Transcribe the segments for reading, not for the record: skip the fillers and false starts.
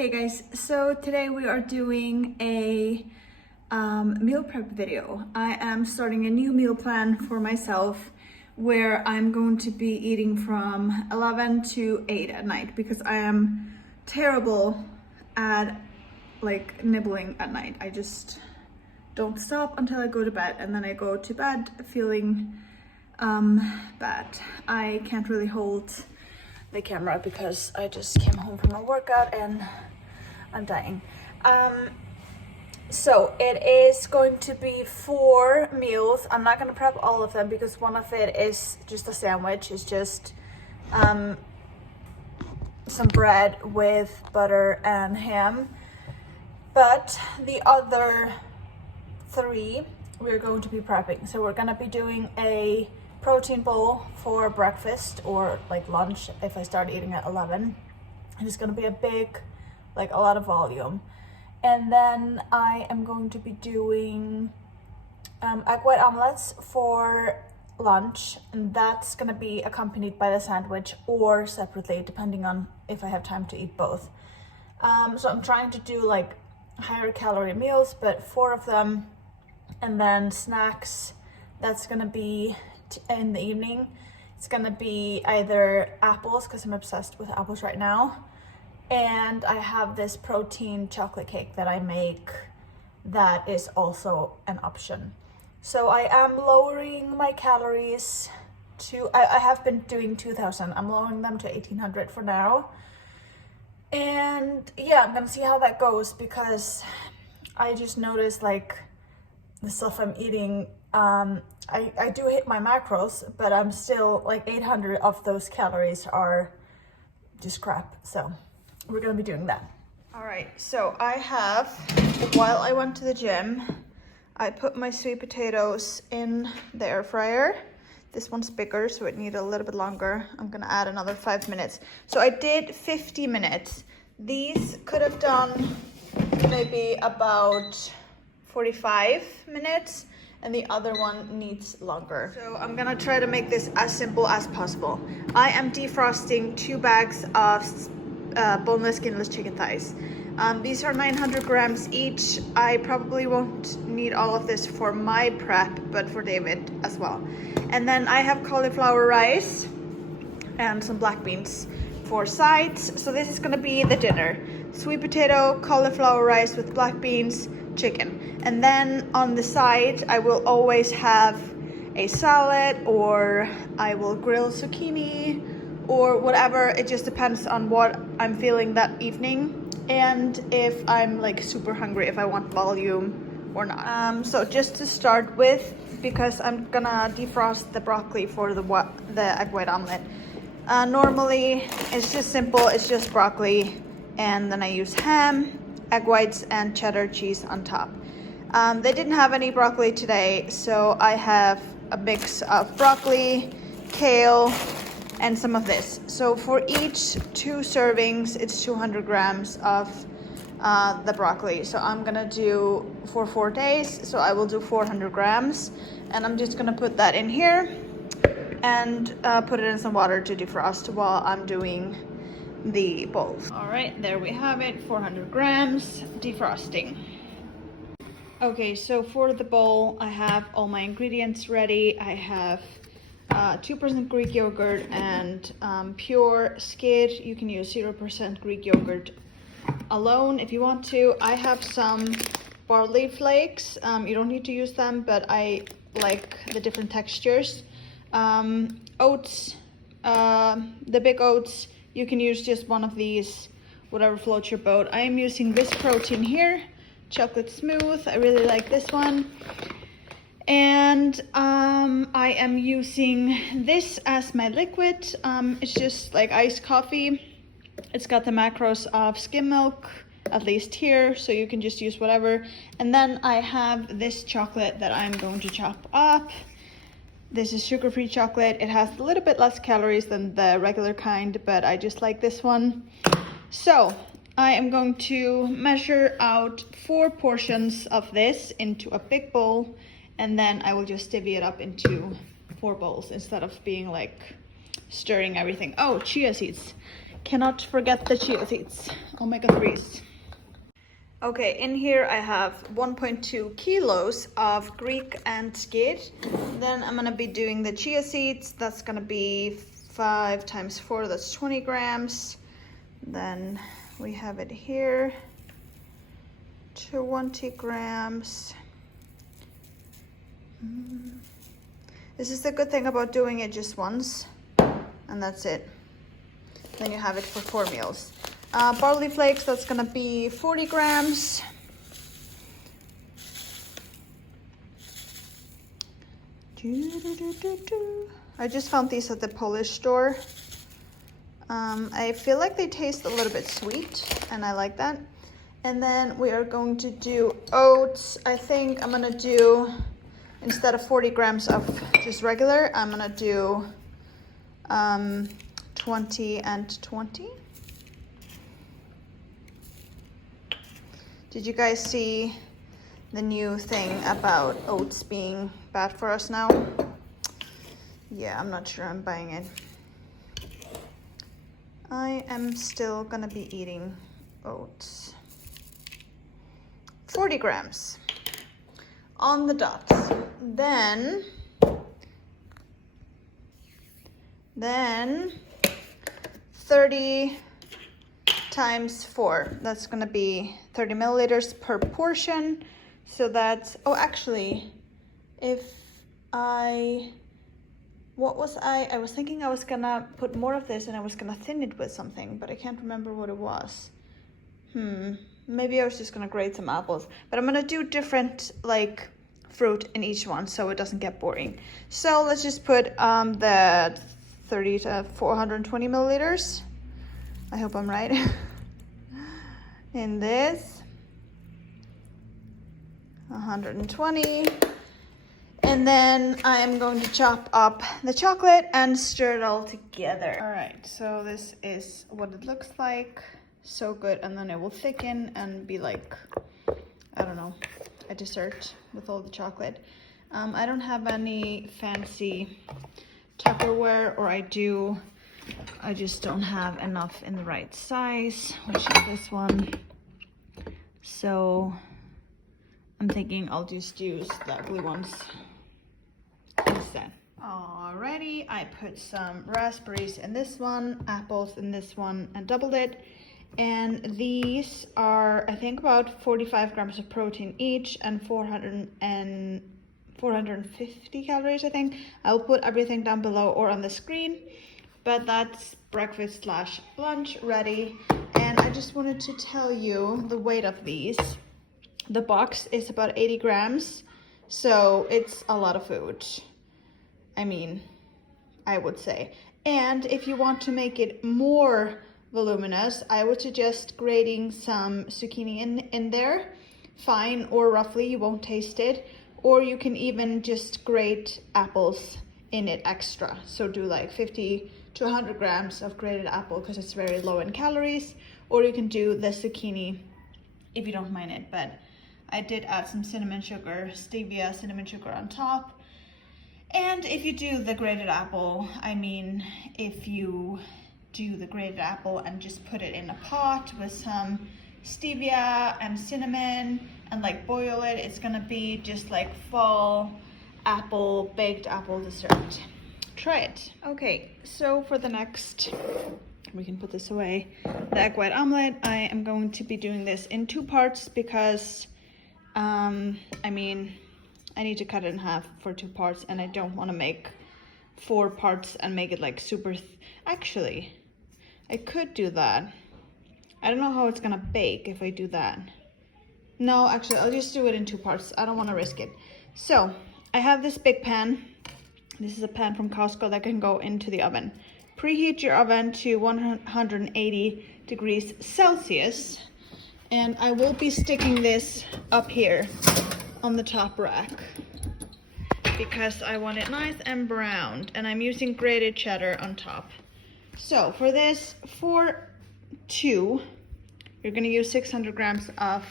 Hey guys, so today we are doing a meal prep video. I am starting a new meal plan for myself where I'm going to be eating from 11 to 8 at night because I am terrible at like nibbling at night. I just don't stop until I go to bed, and then I go to bed feeling bad. I can't really hold the camera because I just came home from a workout and I'm dying. So it is going to be 4 meals. I'm not gonna prep all of them because one of it is just a sandwich. It's just some bread with butter and ham. But the other 3 we're going to be prepping. So we're gonna be doing a protein bowl for breakfast or like lunch if I start eating at 11. And it's gonna be a big, like a lot of volume. And then I am going to be doing egg white omelets for lunch, and that's gonna be accompanied by the sandwich or separately depending on if I have time to eat both. So I'm trying to do like higher calorie meals, but 4 of them. And then snacks, that's gonna be in the evening. It's gonna be either apples, because I'm obsessed with apples right now, and I have this protein chocolate cake that I make that is also an option. So I am lowering my calories to, I have been doing 2,000. I'm lowering them to 1,800 for now. And yeah, I'm gonna see how that goes because I just noticed like the stuff I'm eating, I do hit my macros, but I'm still like 800 of those calories are just crap. So we're gonna be doing that. All right, so I have, while I went to the gym, I put my sweet potatoes in the air fryer. This one's bigger, so it needed a little bit longer. I'm gonna add another 5 minutes. So I did 50 minutes. These could have done maybe about 45 minutes, and the other one needs longer. So I'm gonna try to make this as simple as possible. I am defrosting 2 bags of boneless, skinless chicken thighs. These are 900 grams each. I probably won't need all of this for my prep, but for David as well. And then I have cauliflower rice and some black beans for sides. So this is gonna be the dinner. Sweet potato, cauliflower rice with black beans, chicken. And then on the side, I will always have a salad, or I will grill zucchini, or whatever. It just depends on what I'm feeling that evening and if I'm like super hungry, if I want volume or not. So just to start with, because I'm gonna defrost the broccoli for the egg white omelet. Normally it's just simple, it's just broccoli, and then I use ham, egg whites, and cheddar cheese on top. They didn't have any broccoli today, so I have a mix of broccoli, kale, and some of this. So for each 2 servings, it's 200 grams of the broccoli. So I'm gonna do for 4 days, so I will do 400 grams. And I'm just gonna put that in here and put it in some water to defrost while I'm doing the bowls. All right, there we have it, 400 grams defrosting. Okay, so for the bowl, I have all my ingredients ready. I have 2% Greek yogurt and pure Skyr. You can use 0% Greek yogurt alone if you want to. I have some barley flakes. You don't need to use them, but I like the different textures. Oats, the big oats. You can use just one of these, whatever floats your boat. I am using this protein here, chocolate smooth. I really like this one. And I am using this as my liquid. It's just like iced coffee. It's got the macros of skim milk, at least here, so you can just use whatever. And then I have this chocolate that I'm going to chop up. This is sugar-free chocolate. It has a little bit less calories than the regular kind, but I just like this one. So I am going to measure out 4 portions of this into a big bowl, and then I will just divvy it up into 4 bowls instead of being like stirring everything. Oh, chia seeds. Cannot forget the chia seeds, omega-3s. Okay, in here I have 1.2 kilos of Greek and Skyr. Then I'm gonna be doing the chia seeds. That's gonna be 5 times 4, that's 20 grams. Then we have it here, 20 grams. This is the good thing about doing it just once, and that's it. Then you have it for 4 meals. Barley flakes, that's gonna be 40 grams. I just found these at the Polish store. I feel like they taste a little bit sweet, and I like that. And then we are going to do oats. I think I'm gonna do, instead of 40 grams of just regular, I'm gonna do 20 and 20. Did you guys see the new thing about oats being bad for us now? Yeah, I'm not sure I'm buying it. I am still gonna be eating oats. 40 grams on the dots. Then 30 times 4. That's gonna be 30 milliliters per portion. So that's, oh, actually, I was thinking I was gonna put more of this and I was gonna thin it with something, but I can't remember what it was. Maybe I was just gonna grate some apples, but I'm gonna do different like fruit in each one so it doesn't get boring. So let's just put the 30 to 420 milliliters. I hope I'm right. In this, 120. And then I'm going to chop up the chocolate and stir it all together. All right, so this is what it looks like. So good, and then it will thicken and be like, I don't know, a dessert with all the chocolate. I don't have any fancy Tupperware, or I do, I just don't have enough in the right size, which is this one. So I'm thinking I'll just use the ugly ones instead. Alrighty, I put some raspberries in this one, apples in this one, and doubled it. And these are, I think, about 45 grams of protein each and 450 calories, I think. I'll put everything down below or on the screen, but that's breakfast slash lunch ready. And I just wanted to tell you the weight of these. The box is about 80 grams, so it's a lot of food. I mean, I would say. And if you want to make it more voluminous, I would suggest grating some zucchini in there, fine or roughly, you won't taste it. Or you can even just grate apples in it extra. So do like 50 to 100 grams of grated apple because it's very low in calories. Or you can do the zucchini if you don't mind it. But I did add some cinnamon sugar, stevia cinnamon sugar on top. And if you do the grated apple, I mean, if you do the grated apple and just put it in a pot with some stevia and cinnamon and like boil it, it's gonna be just like fall apple, baked apple dessert. Try it. Okay, so for the next, we can put this away, the egg white omelet, I am going to be doing this in 2 parts because I mean, I need to cut it in half for 2 parts, and I don't want to make 4 parts and make it like super actually, I could do that. I don't know how it's gonna bake if I do that. No, actually, I'll just do it in 2 parts. I don't want to risk it. So I have this big pan. This is a pan from Costco that can go into the oven. Preheat your oven to 180 degrees Celsius. And I will be sticking this up here on the top rack because I want it nice and browned, and I'm using grated cheddar on top. So for this, for 2, you're gonna use 600 grams of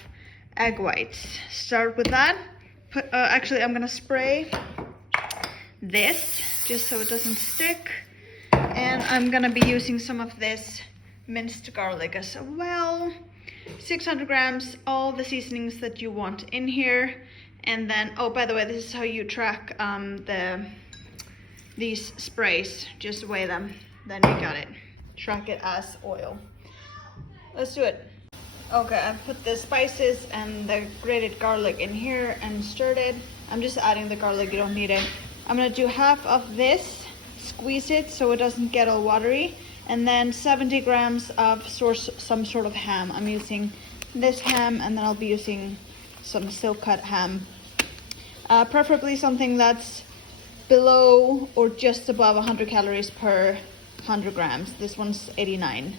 egg whites. Start with that. Actually, I'm gonna spray this just so it doesn't stick. And I'm gonna be using some of this minced garlic as well. 600 grams, all the seasonings that you want in here. And then, oh, by the way, this is how you track these sprays. Just weigh them, then you got it. Track it as oil. Let's do it. Okay, I put the spices and the grated garlic in here and stirred it. I'm just adding the garlic, you don't need it. I'm gonna do half of this, squeeze it so it doesn't get all watery, and then 70 grams of some sort of ham. I'm using this ham, and then I'll be using some silk cut ham. Preferably something that's below or just above 100 calories per 100 grams. This one's 89.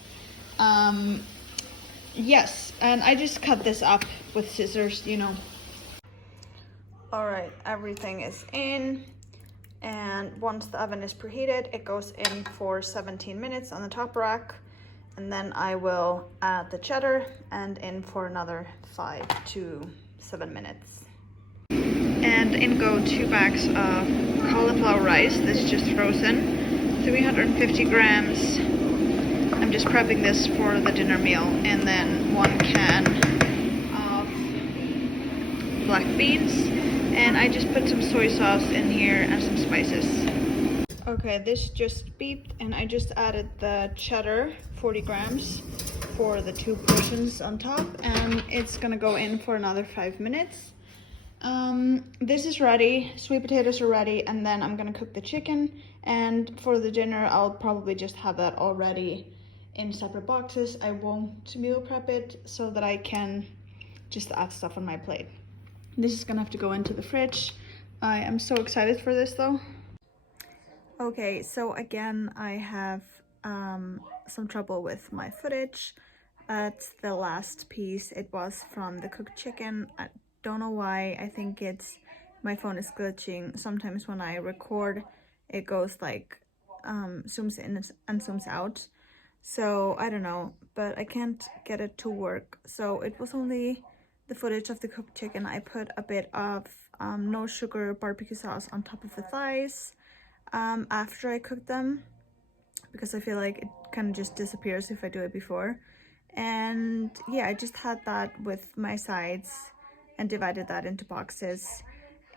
Yes, and I just cut this up with scissors, you know. All right, everything is in. And once the oven is preheated, it goes in for 17 minutes on the top rack. And then I will add the cheddar and in for another 5 to 7 minutes. And in go 2 bags of cauliflower rice. This is just frozen, 350 grams. I'm just prepping this for the dinner meal. And then 1 can of black beans. And I just put some soy sauce in here and some spices. Okay, this just beeped, and I just added the cheddar, 40 grams, for the 2 portions on top, and it's gonna go in for another 5 minutes. This is ready, sweet potatoes are ready, and then I'm gonna cook the chicken, and for the dinner, I'll probably just have that already in separate boxes. I won't meal prep it so that I can just add stuff on my plate. This is gonna have to go into the fridge. I am so excited for this though. Okay, so again, I have some trouble with my footage. That's the last piece. It was from the cooked chicken. I don't know why. I think it's my phone is glitching. Sometimes when I record, it goes like zooms in and zooms out. So I don't know, but I can't get it to work. So it was only the footage of the cooked chicken. I put a bit of no sugar barbecue sauce on top of the thighs after I cooked them, because I feel like it kind of just disappears if I do it before. And yeah, I just had that with my sides and divided that into boxes.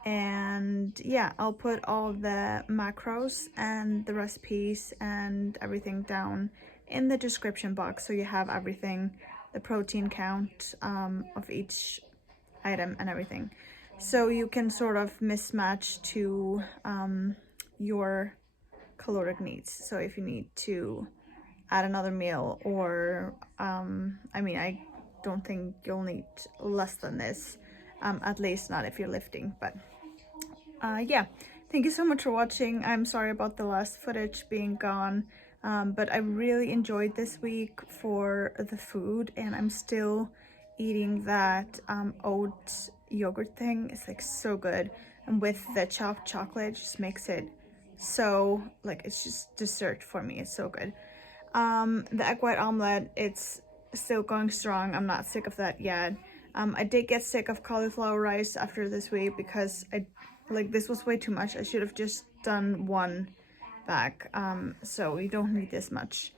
And yeah, I'll put all the macros and the recipes and everything down in the description box, so you have everything, the protein count of each item and everything, so you can sort of mismatch to your caloric needs. So if you need to add another meal, or I mean, I don't think you'll need less than this, at least not if you're lifting. But yeah, thank you so much for watching. I'm sorry about the last footage being gone. But I really enjoyed this week for the food, and I'm still eating that oat yogurt thing. It's like so good, and with the chopped chocolate, just makes it so, like, it's just dessert for me. It's so good. The egg white omelette, it's still going strong. I'm not sick of that yet. I did get sick of cauliflower rice after this week because this was way too much. I should have just done 1 bag, so we don't need this much.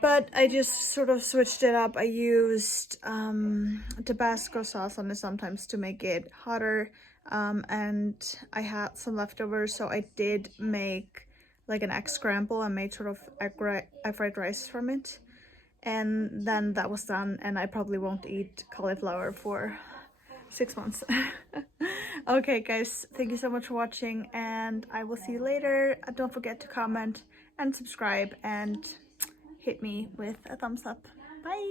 But I just sort of switched it up. I used Tabasco sauce on it sometimes to make it hotter, and I had some leftovers, so I did make like an egg scramble. I made sort of egg fried rice from it, and then that was done, and I probably won't eat cauliflower for 6 months. Okay guys, thank you so much for watching, and I will see you later. Don't forget to comment and subscribe and hit me with a thumbs up. Bye.